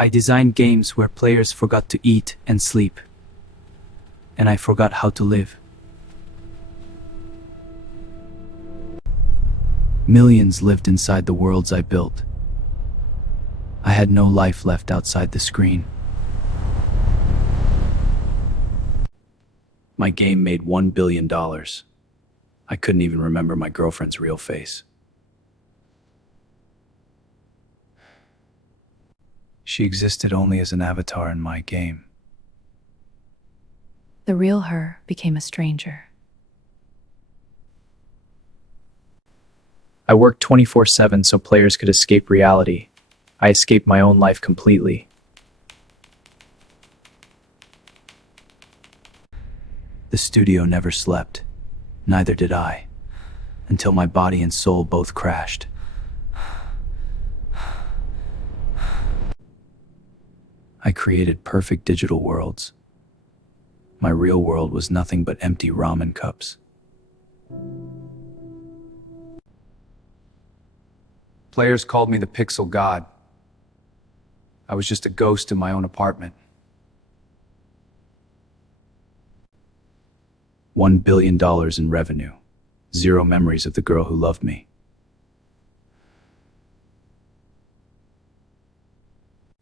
I designed games where players forgot to eat and sleep, and I forgot how to live. Millions lived inside the worlds I built. I had no life left outside the screen. My game made $1 billion. I couldn't even remember my girlfriend's real face. She existed only as an avatar in my game. The real her became a stranger. I worked 24/7 so players could escape reality. I escaped my own life completely. The studio never slept. Neither did I, until my body and soul both crashed. I created perfect digital worlds. My real world was nothing but empty ramen cups. Players called me the Pixel God. I was just a ghost in my own apartment. $1 billion in revenue. 0 memories of the girl who loved me.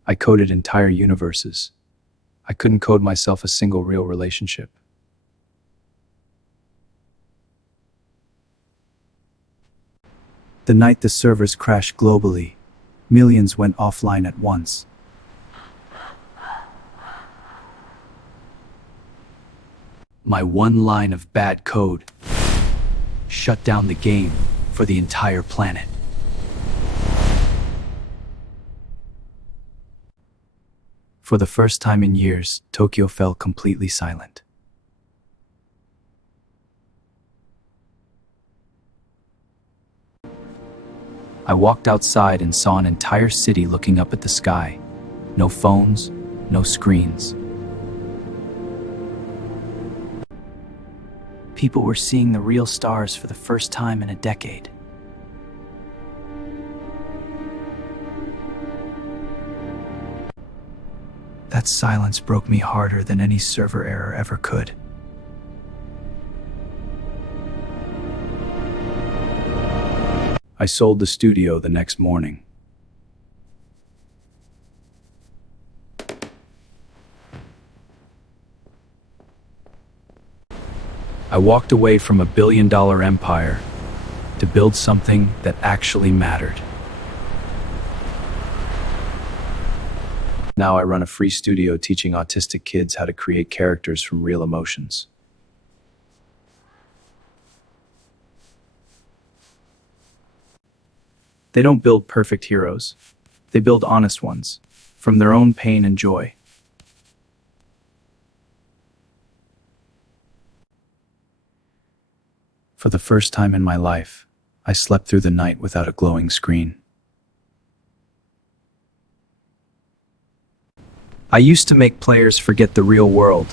I coded entire universes. I couldn't code myself a single real relationship. The night the servers crashed globally, millions went offline at once. My one line of bad code shut down the game for the entire planet. For the first time in years, Tokyo fell completely silent. I walked outside and saw an entire city looking up at the sky. No phones, no screens. People were seeing the real stars for the first time in a decade. That silence broke me harder than any server error ever could. I sold the studio the next morning. I walked away from a billion-dollar empire to build something that actually mattered. Now I run a free studio teaching autistic kids how to create characters from real emotions. They don't build perfect heroes. They build honest ones, from their own pain and joy. For the first time in my life, I slept through the night without a glowing screen. I used to make players forget the real world.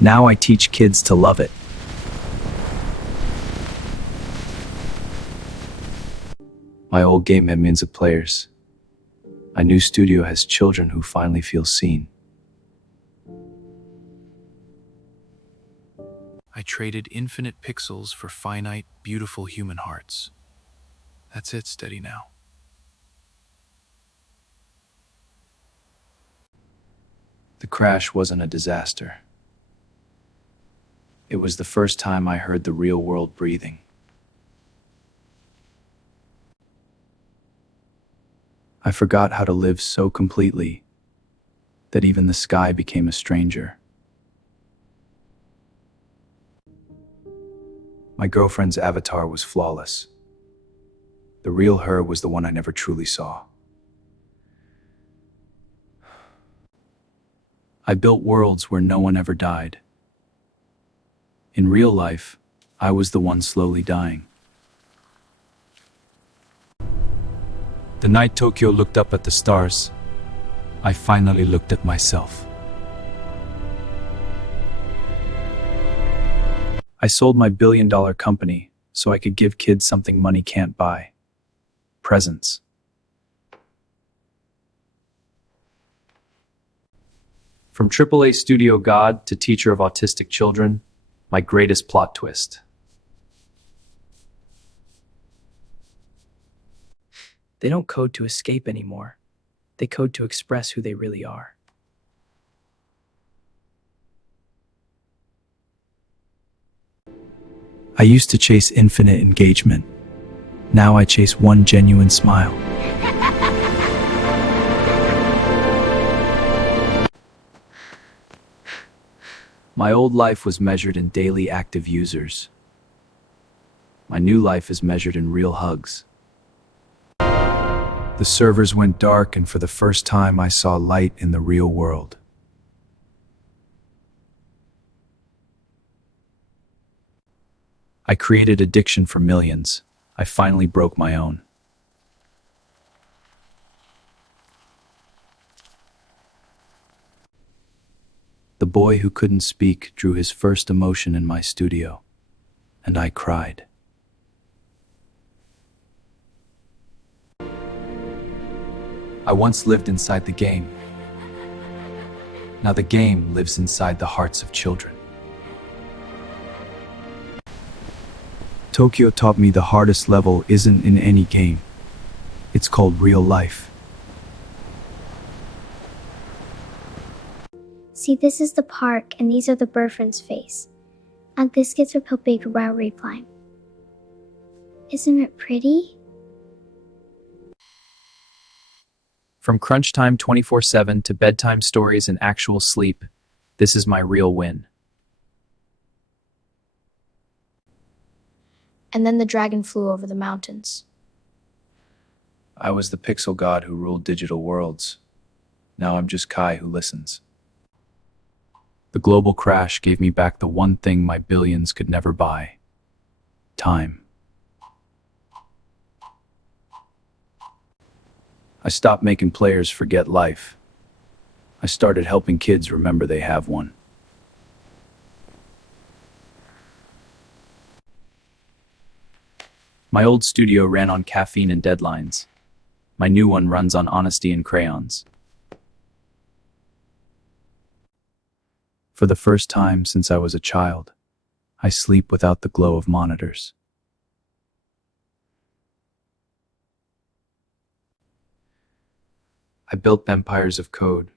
Now I teach kids to love it. My old game had millions of players. My new studio has children who finally feel seen. I traded infinite pixels for finite, beautiful human hearts. That's it, steady now. The crash wasn't a disaster. It was the first time I heard the real world breathing. I forgot how to live so completely that even the sky became a stranger. My girlfriend's avatar was flawless. The real her was the one I never truly saw. I built worlds where no one ever died. In real life, I was the one slowly dying. The night Tokyo looked up at the stars, I finally looked at myself. I sold my billion-dollar company so I could give kids something money can't buy: presents. From AAA studio god to teacher of autistic children, my greatest plot twist. They don't code to escape anymore. They code to express who they really are. I used to chase infinite engagement. Now I chase one genuine smile. My old life was measured in daily active users. My new life is measured in real hugs. The servers went dark, and for the first time I saw light in the real world. I created addiction for millions. I finally broke my own. The boy who couldn't speak drew his first emotion in my studio, and I cried. I once lived inside the game. Now the game lives inside the hearts of children. Tokyo taught me the hardest level isn't in any game. It's called real life. See, this is the park, and these are the boyfriend's face. And this gets a big wow reply. Isn't it pretty? From crunch time 24/7 to bedtime stories and actual sleep, this is my real win. And then the dragon flew over the mountains. I was the pixel god who ruled digital worlds. Now I'm just Kai who listens. The global crash gave me back the one thing my billions could never buy: time. I stopped making players forget life. I started helping kids remember they have one. My old studio ran on caffeine and deadlines. My new one runs on honesty and crayons. For the first time since I was a child, I sleep without the glow of monitors. I built empires of code.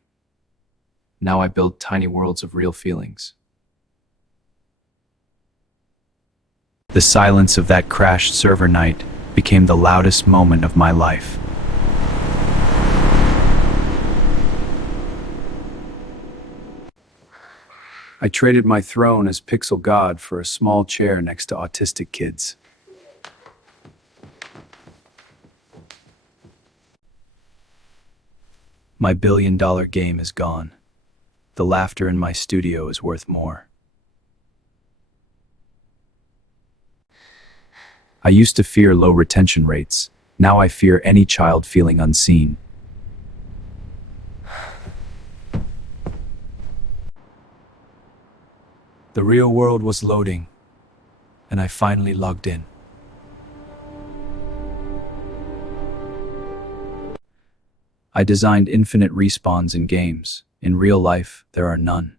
Now I build tiny worlds of real feelings. The silence of that crashed server night became the loudest moment of my life. I traded my throne as Pixel God for a small chair next to autistic kids. My billion-dollar game is gone. The laughter in my studio is worth more. I used to fear low retention rates. Now I fear any child feeling unseen. The real world was loading, and I finally logged in. I designed infinite respawns in games. In real life, there are none.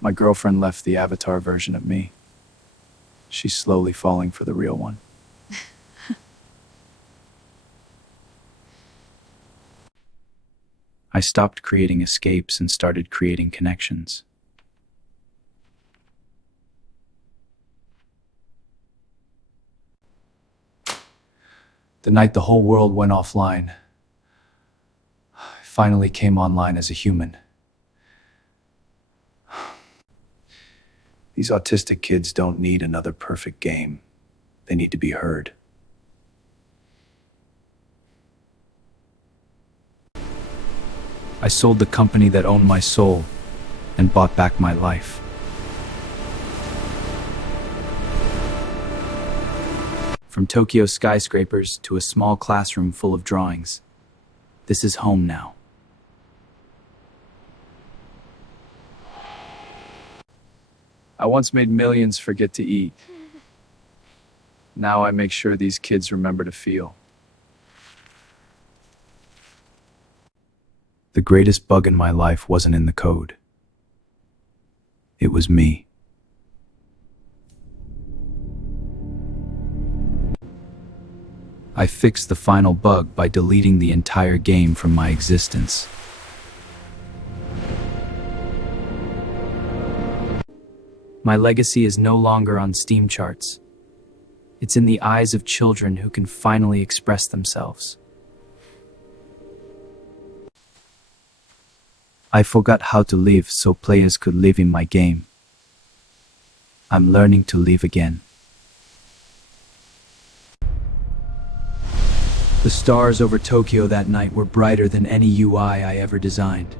My girlfriend left the avatar version of me. She's slowly falling for the real one. I stopped creating escapes and started creating connections. The night the whole world went offline, I finally came online as a human. These autistic kids don't need another perfect game. They need to be heard. I sold the company that owned my soul and bought back my life. From Tokyo skyscrapers to a small classroom full of drawings, this is home now. I once made millions forget to eat. Now I make sure these kids remember to feel. The greatest bug in my life wasn't in the code. It was me. I fixed the final bug by deleting the entire game from my existence. My legacy is no longer on Steam charts. It's in the eyes of children who can finally express themselves. I forgot how to live so players could live in my game. I'm learning to live again. The stars over Tokyo that night were brighter than any UI I ever designed.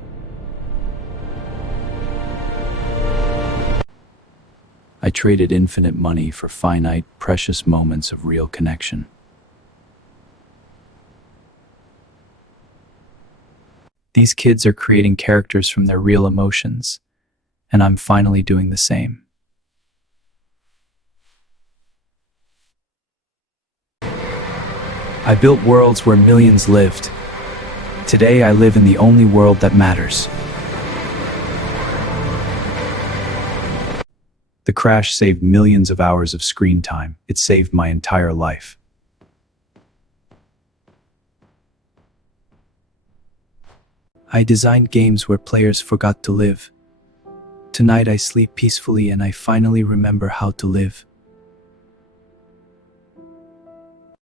I traded infinite money for finite, precious moments of real connection. These kids are creating characters from their real emotions, and I'm finally doing the same. I built worlds where millions lived. Today I live in the only world that matters. The crash saved millions of hours of screen time. It saved my entire life. I designed games where players forgot to live. Tonight I sleep peacefully and I finally remember how to live.